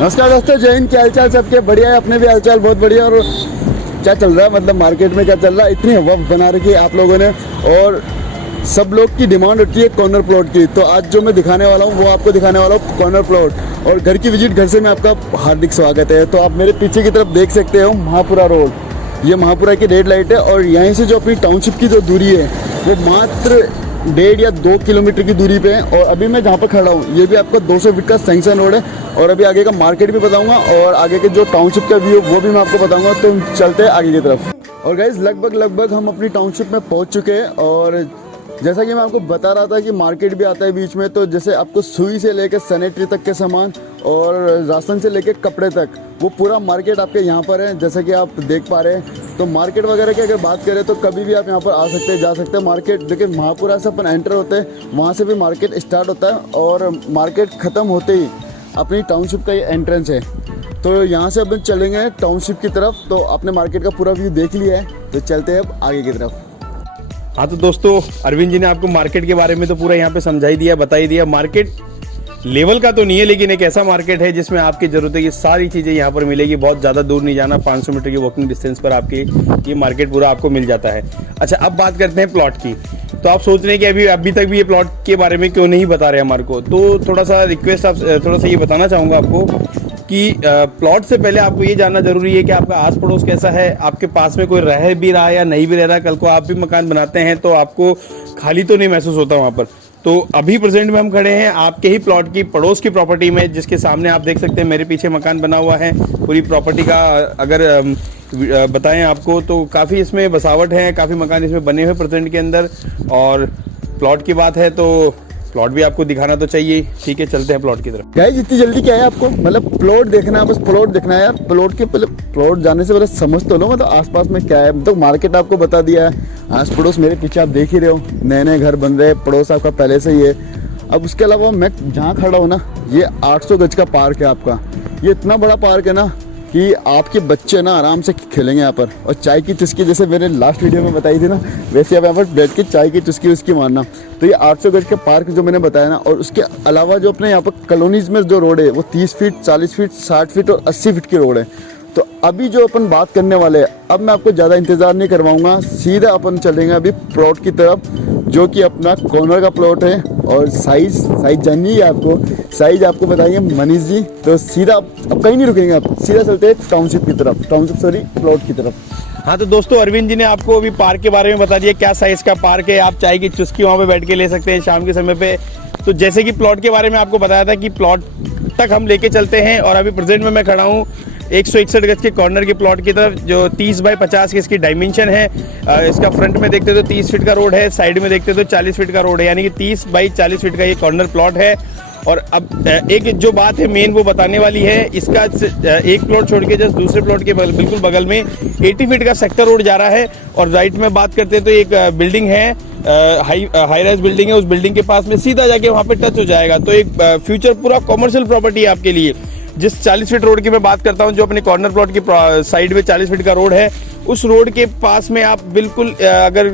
नमस्कार दोस्तों, जय हिंद। क्या हालचाल सबके? बढ़िया है, अपने भी हालचाल बहुत बढ़िया। और क्या चल रहा है, मतलब मार्केट में क्या चल रहा है? इतनी हवा बना रखी है आप लोगों ने, और सब लोग की डिमांड होती है कॉर्नर प्लॉट की। तो आज जो मैं दिखाने वाला हूँ वो आपको दिखाने वाला हूँ कॉर्नर प्लॉट। और घर की विजिट, घर से मैं आपका हार्दिक स्वागत है। तो आप मेरे पीछे की तरफ देख सकते हो महापुरा रोड, ये महापुरा की रेड लाइट है। और यहीं से जो अपनी टाउनशिप की जो दूरी है वो मात्र 1.5 या 2 किलोमीटर की दूरी पे है। और अभी मैं जहाँ पर खड़ा हूँ ये भी आपका 200 फीट का सैंक्शन रोड है। और अभी आगे का मार्केट भी बताऊंगा और आगे के जो टाउनशिप का व्यू वो भी मैं आपको बताऊंगा। तो चलते हैं आगे की तरफ। और गाइस लगभग हम अपनी टाउनशिप में पहुँच चुके हैं। और जैसा कि मैं आपको बता रहा था कि मार्केट भी आता है बीच में, तो जैसे आपको सुई से लेकर सैनिटरी तक के सामान और राशन से लेकर कपड़े तक, वो पूरा मार्केट आपके यहाँ पर है। जैसा कि आप देख पा रहे हैं, तो मार्केट वगैरह की अगर बात करें तो कभी भी आप यहाँ पर आ सकते हैं, जा सकते हैं। मार्केट देखिए, महापुरा से अपन एंटर होते हैं, वहाँ से भी मार्केट स्टार्ट होता है और मार्केट ख़त्म होते ही अपनी टाउनशिप का ये एंट्रेंस है। तो यहाँ से अपन चलेंगे टाउनशिप की तरफ। तो आपने मार्केट का पूरा व्यू देख लिया है, तो चलते हैं अब आगे की तरफ। हाँ तो दोस्तों, अरविंद जी ने आपको मार्केट के बारे में तो पूरा यहाँ पे समझा ही दिया, बता ही दिया। मार्केट लेवल का तो नहीं है, लेकिन एक ऐसा मार्केट है जिसमें आपकी ज़रूरत की सारी चीज़ें यहाँ पर मिलेगी। बहुत ज़्यादा दूर नहीं जाना, 500 मीटर की वॉकिंग डिस्टेंस पर आपकी ये मार्केट पूरा आपको मिल जाता है। अच्छा, अब बात करते हैं प्लॉट की। तो आप सोच रहे हैं कि अभी तक भी ये प्लॉट के बारे में क्यों नहीं बता रहे हमारे को, तो थोड़ा सा रिक्वेस्ट, आप थोड़ा सा ये बताना चाहूँगा आपको कि प्लॉट से पहले आपको ये जानना जरूरी है कि आपका आस पड़ोस कैसा है, आपके पास में कोई रह भी रहा है या नहीं भी रह रहा। कल को आप भी मकान बनाते हैं तो आपको खाली तो नहीं महसूस होता वहाँ पर। तो अभी प्रेजेंट में हम खड़े हैं आपके ही प्लॉट की पड़ोस की प्रॉपर्टी में, जिसके सामने आप देख सकते हैं मेरे पीछे मकान बना हुआ है। पूरी प्रॉपर्टी का अगर बताएं आपको तो काफ़ी इसमें बसावट है, काफ़ी मकान इसमें बने हुए प्रेजेंट के अंदर। और प्लॉट की बात है तो प्लॉट भी आपको दिखाना तो चाहिए। ठीक है, चलते हैं प्लॉट की तरफ। गाइस जितनी जल्दी क्या है आपको, मतलब प्लॉट देखना है, बस प्लॉट देखना है यार। प्लॉट के पहले, प्लॉट जाने से पहले समझ तो लो मतलब आसपास में क्या है। तो मार्केट आपको बता दिया है, आस पड़ोस मेरे पीछे आप देख ही रहे हो, नए नए घर बन रहे हैं, पड़ोस आपका पहले से ही है। अब उसके अलावा मैं जहाँ खड़ा हूँ ना, ये 800 गज का पार्क है आपका। ये इतना बड़ा पार्क है ना कि आपके बच्चे ना आराम से खेलेंगे यहाँ पर। और चाय की चुस्की, जैसे मैंने लास्ट वीडियो में बताई थी ना, वैसे आप यहाँ पर बैठ के चाय की चुस्की उसकी मारना। तो ये 800 गज का पार्क जो मैंने बताया ना, और उसके अलावा जो अपने यहाँ पर कॉलोनीज में जो रोड है वो 30 फीट, 40 फीट, 60 फीट और 80 फीट की रोड है। तो अभी जो अपन बात करने वाले हैं, अब मैं आपको ज़्यादा इंतज़ार नहीं करवाऊंगा, सीधा अपन चलेंगे अभी प्लॉट की तरफ, जो कि अपना कॉर्नर का प्लॉट है। और साइज जाननी है आपको, साइज आपको बताएंगे मनीष जी। तो सीधा अब कहीं नहीं रुकेंगे, आप सीधा चलते हैं टाउनशिप की तरफ, प्लॉट की तरफ। हाँ तो दोस्तों, अरविंद जी ने आपको अभी पार्क के बारे में बता दिया, क्या साइज का पार्क है। आप चाय की चुस्की वहाँ पे बैठ के ले सकते हैं शाम के समय पे। तो जैसे कि प्लॉट के बारे में आपको बताया था कि प्लॉट तक हम लेके चलते हैं। और अभी प्रेजेंट में मैं खड़ा हूँ 161 गज के कॉर्नर के प्लॉट की तरफ, जो 30 बाई 50 की इसकी डायमेंशन है। इसका फ्रंट में देखते तो 30 फीट का रोड है, साइड में देखते तो 40 फीट का रोड है, यानी कि 30 बाई 40 फीट का ये कॉर्नर प्लॉट है। और अब एक जो बात है मेन वो बताने वाली है, इसका एक प्लॉट छोड़ के जस्ट दूसरे प्लॉट के बिल्कुल बगल में 80 फीट का सेक्टर रोड जा रहा है। और राइट में बात करते हैं तो एक बिल्डिंग है, हाई राइज बिल्डिंग है, उस बिल्डिंग के पास में सीधा जाके वहाँ पे टच हो जाएगा। तो एक फ्यूचर पूरा कॉमर्शियल प्रॉपर्टी है आपके लिए। जिस 40 फीट रोड की मैं बात करता हूँ, जो अपने कॉर्नर प्लॉट की साइड में 40 फीट का रोड है, उस रोड के पास में आप बिल्कुल अगर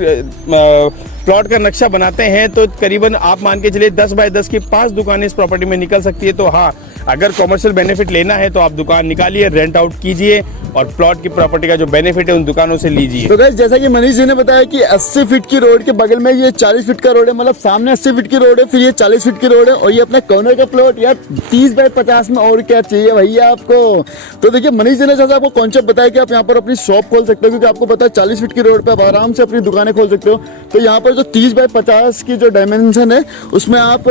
प्लॉट का नक्शा बनाते हैं तो करीबन आप मान के चलिए 10 बाय 10 की 5 दुकानें इस प्रॉपर्टी में निकल सकती है। तो हाँ, अगर कॉमर्शियल बेनिफिट लेना है तो आप दुकान निकालिए, रेंट आउट कीजिए और प्लॉट की प्रॉपर्टी का जो बेनिफिट है उन दुकानों से लीजिए। तो गाइस जैसा कि मनीष जी ने बताया कि 80 फीट की रोड के बगल में ये 40 फीट का रोड है, मतलब सामने 80 फीट की रोड है, फिर ये 40 फीट की रोड है, और ये अपना कॉर्नर का प्लॉट यार 30 बाय 50 में। और क्या चाहिए भैया आपको? तो देखिए, मनीष जी ने जैसा आपको कॉन्सेप्ट बताया कि आप यहाँ पर अपनी शॉप खोल सकते हो, क्योंकि आपको पता है 40 फीट की रोड पे आप आराम से अपनी दुकानें खोल सकते हो। तो यहाँ पर जो 30 बाय 50 की जो डायमेंशन है, उसमें आप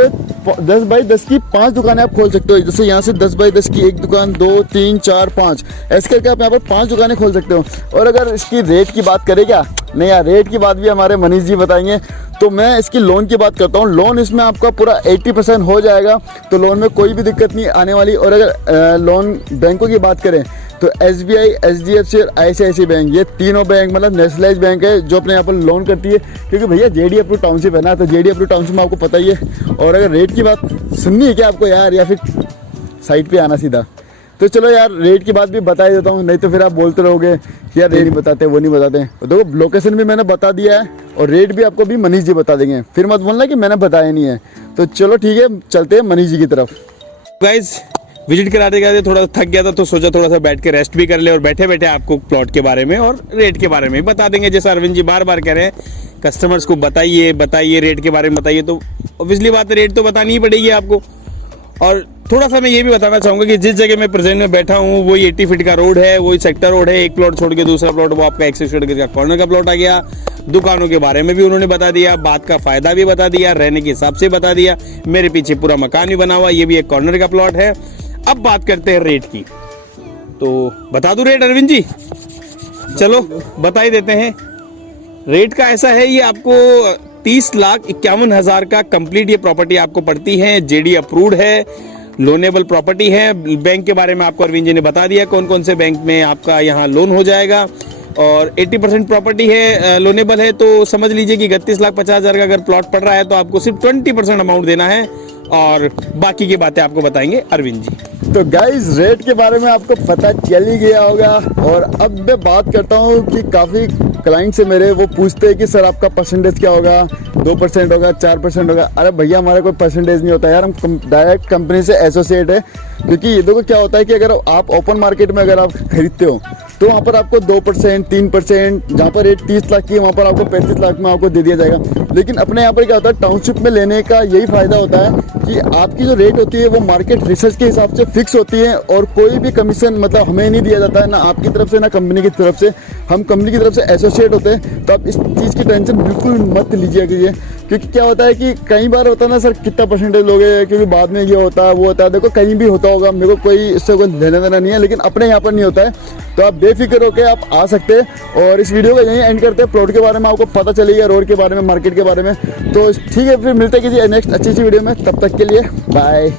10 बाय 10 की 5 दुकानें आप खोल सकते हो। जैसे यहाँ से 10 बाय 10 की एक दुकान, 2, 3, 4, 5 ऐसे करके आप यहाँ पर 5 दुकानें खोल सकते हो। और अगर इसकी रेट की बात करें, क्या नहीं यार, रेट की बात भी हमारे मनीष जी बताएंगे। तो मैं इसकी लोन की बात करता हूँ। लोन इसमें आपका पूरा 80% हो जाएगा, तो लोन में कोई भी दिक्कत नहीं आने वाली। और अगर लोन बैंकों की बात करें तो SBI, HDFC और ICICI बैंक, ये तीनों बैंक मतलब नेशनलाइज बैंक है जो अपने यहाँ पर लोन करती है। क्योंकि भैया JD अप्रूव टाउनशिप है ना, तो JD अप्रूव टाउनशिप में आपको पता ही है। और अगर रेट की बात सुननी है क्या आपको यार, या फिर साइट पे आना सीधा? तो चलो यार, रेट की बात भी बता ही देता हूँ, नहीं तो फिर आप बोलते रहोगे कि यार रेट नहीं बताते, वो नहीं बताते। तो देखो, लोकेशन भी मैंने बता दिया है और रेट भी आपको भी मनीष जी बता देंगे, फिर मत बोलना कि मैंने बताया नहीं है। तो चलो ठीक है, चलते हैं मनीष जी की तरफ। गाइस विजिट कराते कराते थोड़ा थक गया था, तो सोचा थोड़ा सा बैठ के रेस्ट भी कर ले और बैठे बैठे आपको प्लॉट के बारे में और रेट के बारे में बता देंगे। जैसे अरविंद जी बार बार कह रहे हैं कस्टमर्स को बताइए रेट के बारे में बताइए, तो ऑब्वियसली बात है रेट तो बतानी ही पड़ेगी आपको। और थोड़ा सा मैं ये भी बताना चाहूँगा कि जिस जगह मैं प्रेजेंट में बैठा हूँ वही 80 फीट का रोड है, वही सेक्टर रोड है। एक प्लॉट छोड़ के दूसरा प्लॉट वो आपका 160 फीट का कॉर्नर का प्लॉट आ गया। दुकानों के बारे में भी उन्होंने बता दिया, बात का फायदा भी बता दिया, रहने के हिसाब से बता दिया। मेरे पीछे पूरा मकान भी बना हुआ, ये भी एक कॉर्नर का प्लॉट है। अब बात करते हैं रेट की, तो बता दूं रेट अरविंद जी? चलो बता ही देते हैं। रेट का ऐसा है, ये आपको 30,51,000 का कंप्लीट ये प्रॉपर्टी आपको पड़ती है। जेडी अप्रूव्ड है, लोनेबल प्रॉपर्टी है। बैंक के बारे में आपको अरविंद जी ने बता दिया कौन कौन से बैंक में आपका यहाँ लोन हो जाएगा। और 80% प्रॉपर्टी है, लोनेबल है, तो समझ लीजिए कि 31,50,000 का अगर प्लॉट पड़ रहा है तो आपको सिर्फ 20% अमाउंट देना है और बाकी की बातें आपको बताएंगे अरविंद जी। तो गाइस रेट के बारे में आपको पता चल ही गया होगा। और अब मैं बात करता हूँ कि काफ़ी क्लाइंट से मेरे वो पूछते हैं कि सर आपका परसेंटेज क्या होगा, 2% होगा, 4% होगा। अरे भैया हमारा कोई परसेंटेज नहीं होता यार, हम डायरेक्ट कंपनी से एसोसिएट है। क्योंकि ये देखो क्या होता है कि अगर आप ओपन मार्केट में अगर आप खरीदते हो तो वहाँ पर आपको 2%, 3%, जहाँ पर रेट 30 लाख की है वहाँ पर आपको 35 लाख में आपको दे दिया जाएगा। लेकिन अपने यहाँ पर क्या होता है, टाउनशिप में लेने का यही फायदा होता है कि आपकी जो रेट होती है वो मार्केट रिसर्च के हिसाब से फिक्स होती है और कोई भी कमीशन मतलब हमें नहीं दिया जाता है, ना आपकी तरफ से ना कंपनी की तरफ से। हम कंपनी की तरफ से एसोसिएट होते हैं, तो आप इस चीज़ की टेंशन बिल्कुल मत लीजिए कीजिए। क्योंकि क्या होता है कि कई बार होता है ना सर कितना परसेंटेज लोगे, क्योंकि बाद में ये होता है वो होता है। देखो कहीं भी होता होगा, मेरे को कोई इससे कोई लेना देना नहीं है, लेकिन अपने यहाँ पर नहीं होता है। तो आप बेफिक्र होकर आप आ सकते हैं। और इस वीडियो को यहीं एंड करते हैं। प्लॉट के बारे में आपको पता चलेगा, रोड के बारे में, मार्केट के बारे में। तो ठीक है, फिर मिलते हैं किसी नेक्स्ट अच्छी सी वीडियो में। तब तक के लिए बाय।